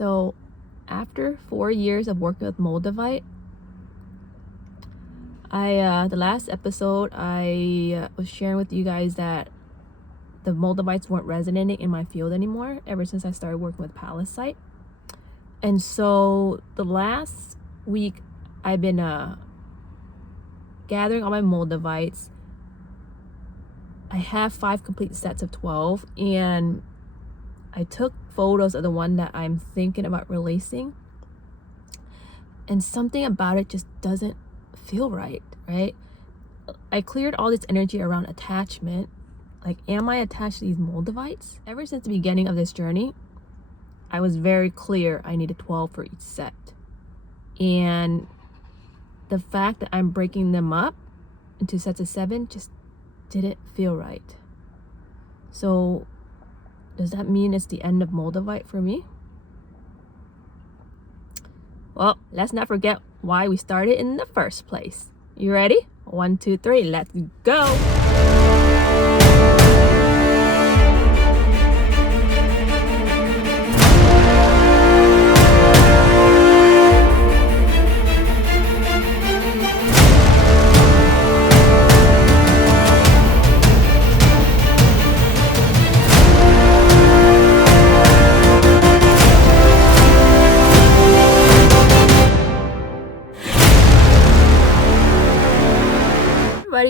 So after 4 years of working with Moldavite, the last episode I was sharing with you guys that the Moldavites weren't resonating in my field anymore ever since I started working with Palestite. And so the last week I've been gathering all my Moldavites. I have 5 complete sets of 12, and I took photos of the one that I'm thinking about releasing, and something about it just doesn't feel right. I cleared all this energy around attachment. Like, am I attached to these Moldavites? Ever since the beginning of this journey, I was very clear I needed 12 for each set. And the fact that I'm breaking them up into sets of 7 just didn't feel right. So does that mean it's the end of Moldavite for me? Well, let's not forget why we started in the first place. You ready? 1, 2, 3, let's go!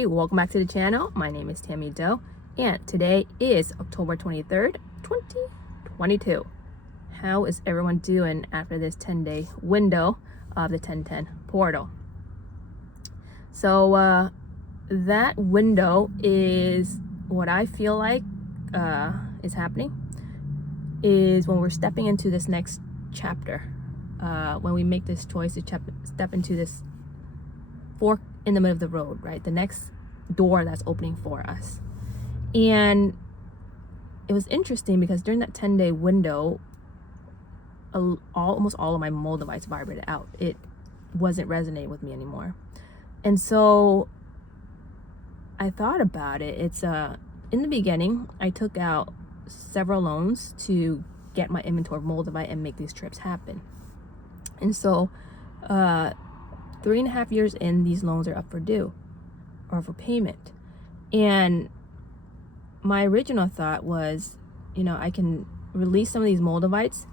Welcome back to the channel. My name is Tammy Doe, and today is October 23rd, 2022. How is everyone doing after this 10-day window of the 1010 portal? So that window is what I feel like is happening is when we're stepping into this next chapter, when we make this choice to step into this fork in the middle of the road, right? The next door that's opening for us. And it was interesting because during that 10-day window, almost all of my Moldavites vibrated out. It wasn't resonating with me anymore. And so I thought about it. It's in the beginning, I took out several loans to get my inventory of Moldavite and make these trips happen. And so 3.5 years in, these loans are up for due or for payment. And my original thought was, I can release some of these Moldavites,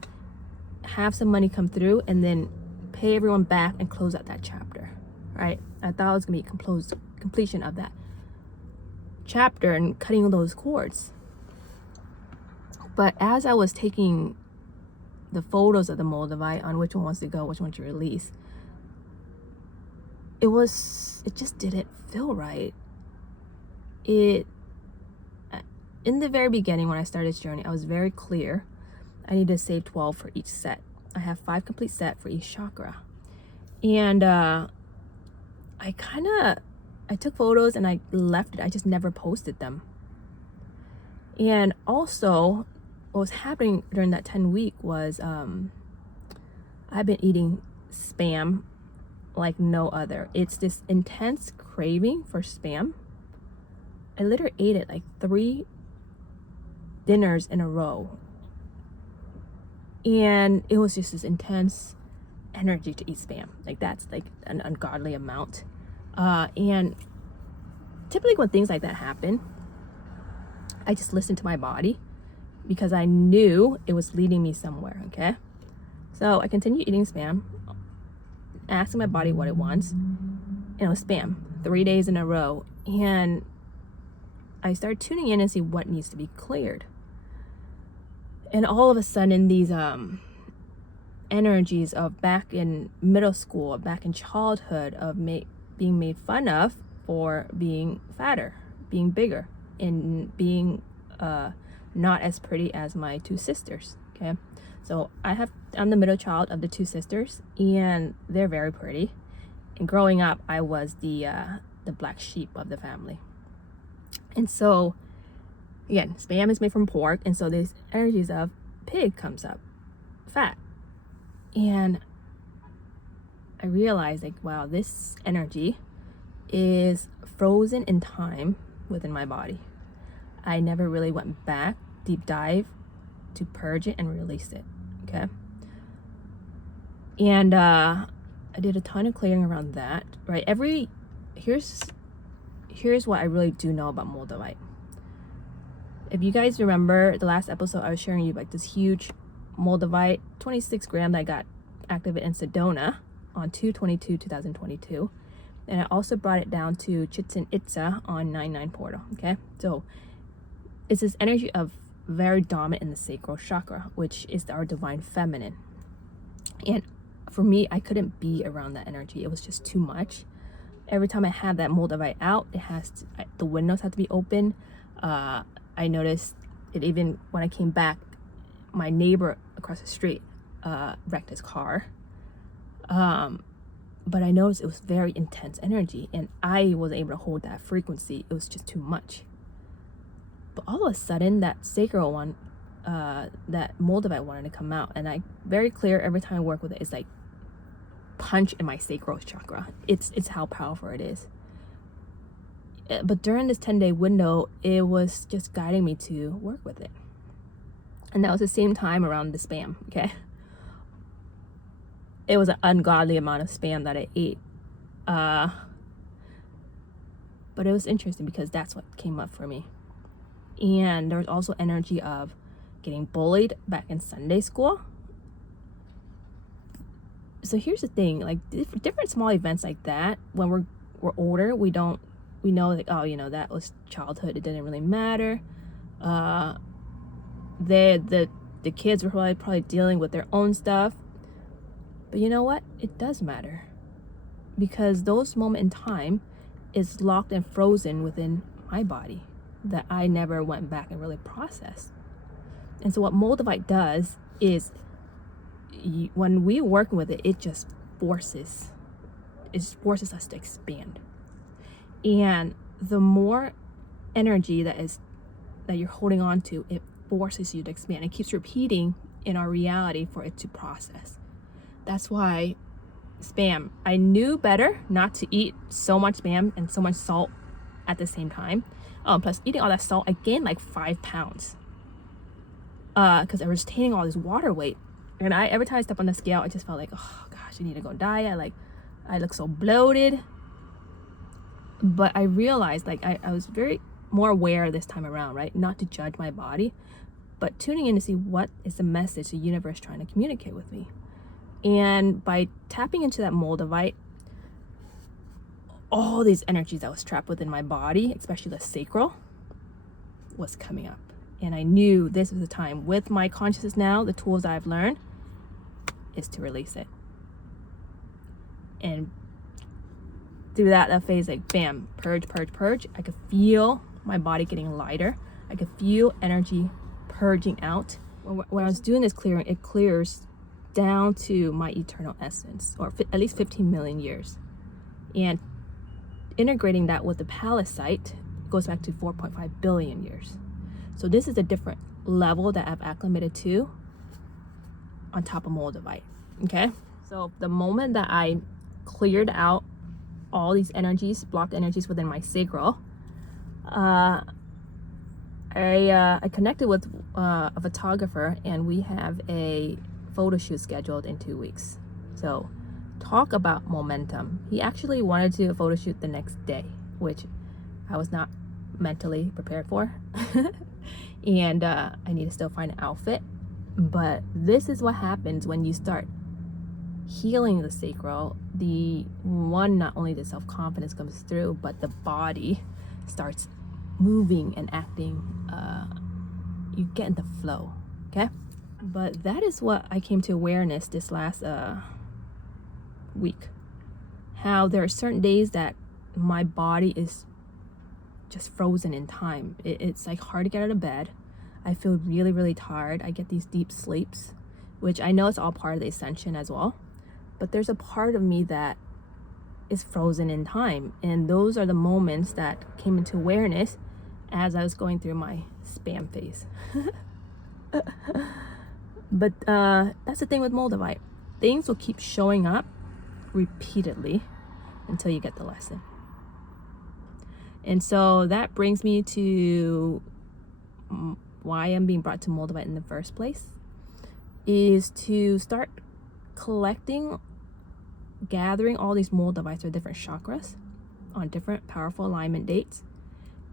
have some money come through, and then pay everyone back and close out that chapter, right? I thought it was gonna be completion of that chapter and cutting those cords. But as I was taking the photos of the Moldavite on which one wants to go, which one to release, it just didn't feel right. In the very beginning, when I started this journey, I was very clear I need to save 12 for each set. I have 5 complete set for each chakra. And I took photos and I left it. I just never posted them. And also what was happening during that 10-week was I've been eating spam like no other. It's this intense craving for spam. I literally ate it like 3 dinners in a row. And it was just this intense energy to eat spam. Like, that's like an ungodly amount. And typically when things like that happen, I just listen to my body because I knew it was leading me somewhere, okay? So I continued eating spam, asking my body what it wants. And it was spam 3 days in a row. And I started tuning in and see what needs to be cleared. And all of a sudden, these energies of back in middle school, back in childhood, of being made fun of for being fatter, being bigger, and being not as pretty as my 2 sisters. Okay, so I'm the middle child of the 2 sisters, and they're very pretty. And growing up, I was the black sheep of the family. And so, again, spam is made from pork, and so these energies of pig comes up, fat. And I realized, like, wow, this energy is frozen in time within my body. I never really went back, deep dive, to purge it and release it, okay? And I did a ton of clearing around that, right? Here's what I really do know about Moldavite. If you guys remember the last episode, I was sharing you like this huge Moldavite 26 gram that I got activated in Sedona on 2/22/2022, and I also brought it down to Chichen Itza on 9/9 portal. Okay, so it's this energy of very dominant in the sacral chakra, which is our divine feminine. And for me, I couldn't be around that energy. It was just too much. Every time I had that Moldavite out, the windows had to be open. I noticed it even when I came back, my neighbor across the street wrecked his car. But I noticed it was very intense energy, and I wasn't able to hold that frequency. It was just too much. But all of a sudden, that sacral one, that Moldavite wanted to come out, and I very clear every time I work with it, it's like punch in my sacral chakra. It's how powerful it is. But during this 10-day window, it was just guiding me to work with it. And that was the same time around the spam, okay? It was an ungodly amount of spam that I ate. But it was interesting because that's what came up for me. And there was also energy of getting bullied back in Sunday school. So here's the thing, like different small events like that, when we're older, we know like, oh, you know, that was childhood, it didn't really matter. The kids were probably dealing with their own stuff. But you know what? It does matter, because those moments in time is locked and frozen within my body that I never went back and really processed. And so what Moldavite does is, when we work with it, it just forces us to expand. And the more energy that you're holding on to, it forces you to expand. It keeps repeating in our reality for it to process. That's why spam, I knew better not to eat so much spam and so much salt at the same time. Plus eating all that salt, I gained like 5 pounds because I was retaining all this water weight. And every time I step on the scale, I just felt like, oh gosh, I need to go diet. I look so bloated. But I realized, like, I was very more aware this time around, right? Not to judge my body, but tuning in to see what is the message the universe trying to communicate with me. And by tapping into that Moldavite, all these energies that was trapped within my body, especially the sacral, was coming up. And I knew this was the time, with my consciousness now, the tools that I've learned, is to release it. And through that phase, like bam, purge. I could feel my body getting lighter. I could feel energy purging out. When I was doing this clearing, it clears down to my eternal essence, or at least 15 million years. And integrating that with the palisite goes back to 4.5 billion years. So this is a different level that I've acclimated to on top of Moldavite, okay? So the moment that I cleared out all these energies, blocked energies within my sacral, I connected with a photographer, and we have a photo shoot scheduled in 2 weeks. So talk about momentum. He actually wanted to do a photo shoot the next day, which I was not mentally prepared for. And I need to still find an outfit. But this is what happens when you start healing the sacral. Not only the self-confidence comes through, but the body starts moving and acting. You get in the flow, okay? But that is what I came to awareness this last week. How there are certain days that my body is just frozen in time. It's like hard to get out of bed. I feel really, really tired. I get these deep sleeps, which I know it's all part of the ascension as well. But there's a part of me that is frozen in time. And those are the moments that came into awareness as I was going through my spam phase. But that's the thing with Moldavite. Things will keep showing up repeatedly until you get the lesson. And so that brings me to why I'm being brought to Moldavite in the first place, is to start gathering all these Moldavites or different chakras on different powerful alignment dates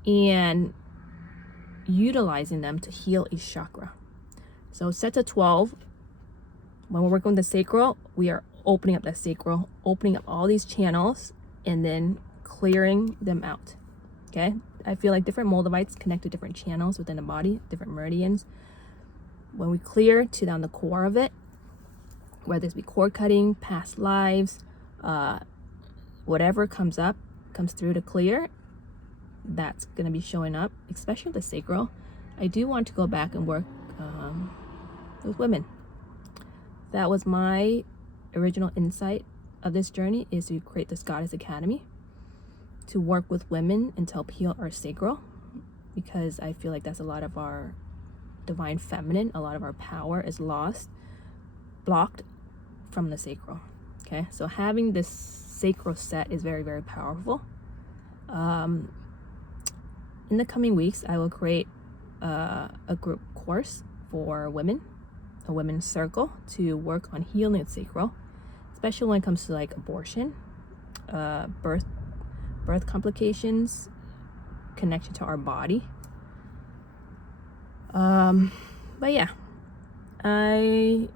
and utilizing them to heal each chakra. So sets of 12, when we're working with the sacral, we are opening up that sacral, opening up all these channels, and then clearing them out. Okay? I feel like different Moldavites connect to different channels within the body, different meridians. When we clear to down the core of it, whether it be cord cutting, past lives, whatever comes through to clear, that's going to be showing up, especially the sacral. I do want to go back and work with women. That was my original insight of this journey, is to create this Goddess Academy to work with women and to help heal our sacral, because I feel like that's a lot of our divine feminine, a lot of our power is lost, blocked from the sacral. Okay, so having this sacral set is very, very powerful. In the coming weeks, I will create a group course for women, a women's circle, to work on healing the sacral, especially when it comes to like abortion, birth complications, connection to our body. But yeah, I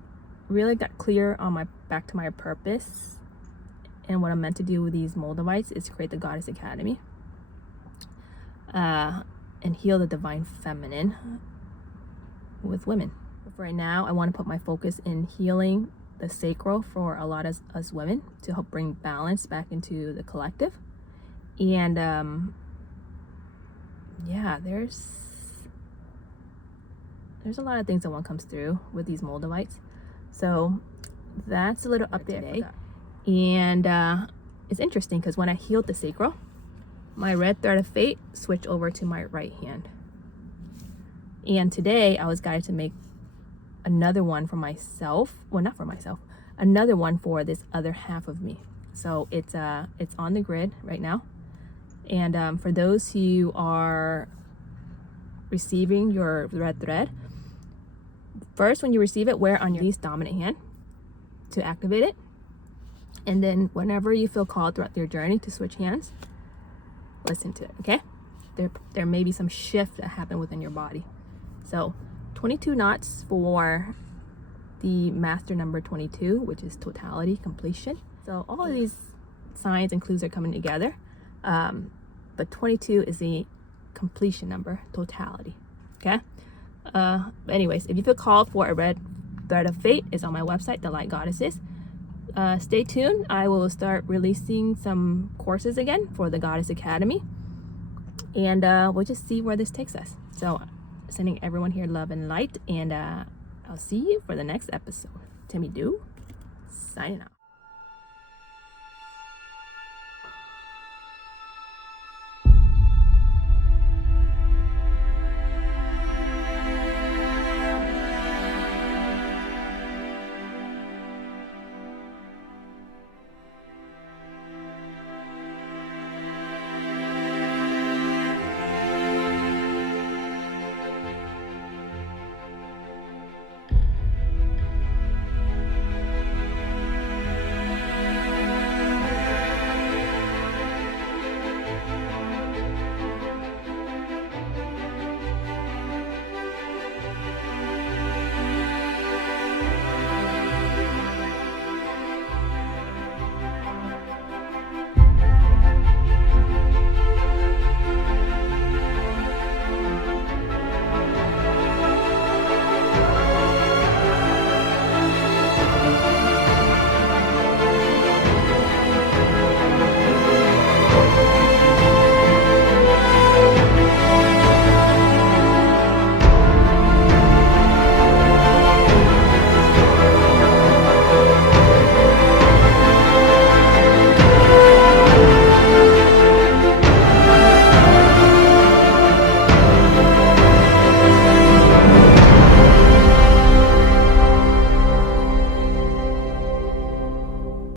really got clear on back to my purpose, and what I'm meant to do with these Moldavites is to create the Goddess Academy, and heal the divine feminine with women. But right now, I want to put my focus in healing the sacral for a lot of us women, to help bring balance back into the collective. And yeah, there's a lot of things that one comes through with these Moldavites. So that's a little update today. And it's interesting because when I healed the sacral, my red thread of fate switched over to my right hand. And today I was guided to make another one for myself. Well, not for myself, another one for this other half of me. So it's on the grid right now. And for those who are receiving your red thread, first, when you receive it, wear it on your least dominant hand to activate it. And then whenever you feel called throughout your journey to switch hands, listen to it, okay? There may be some shift that happened within your body. So 22 knots for the master number 22, which is totality, completion. So all of these signs and clues are coming together. But 22 is the completion number, totality, okay? But anyways, if you feel called for a red thread of fate, it's on my website, The Light Goddesses. Stay tuned. I will start releasing some courses again for the Goddess Academy, and we'll just see where this takes us. So sending everyone here love and light, and I'll see you for the next episode. Timmy Doo, signing off.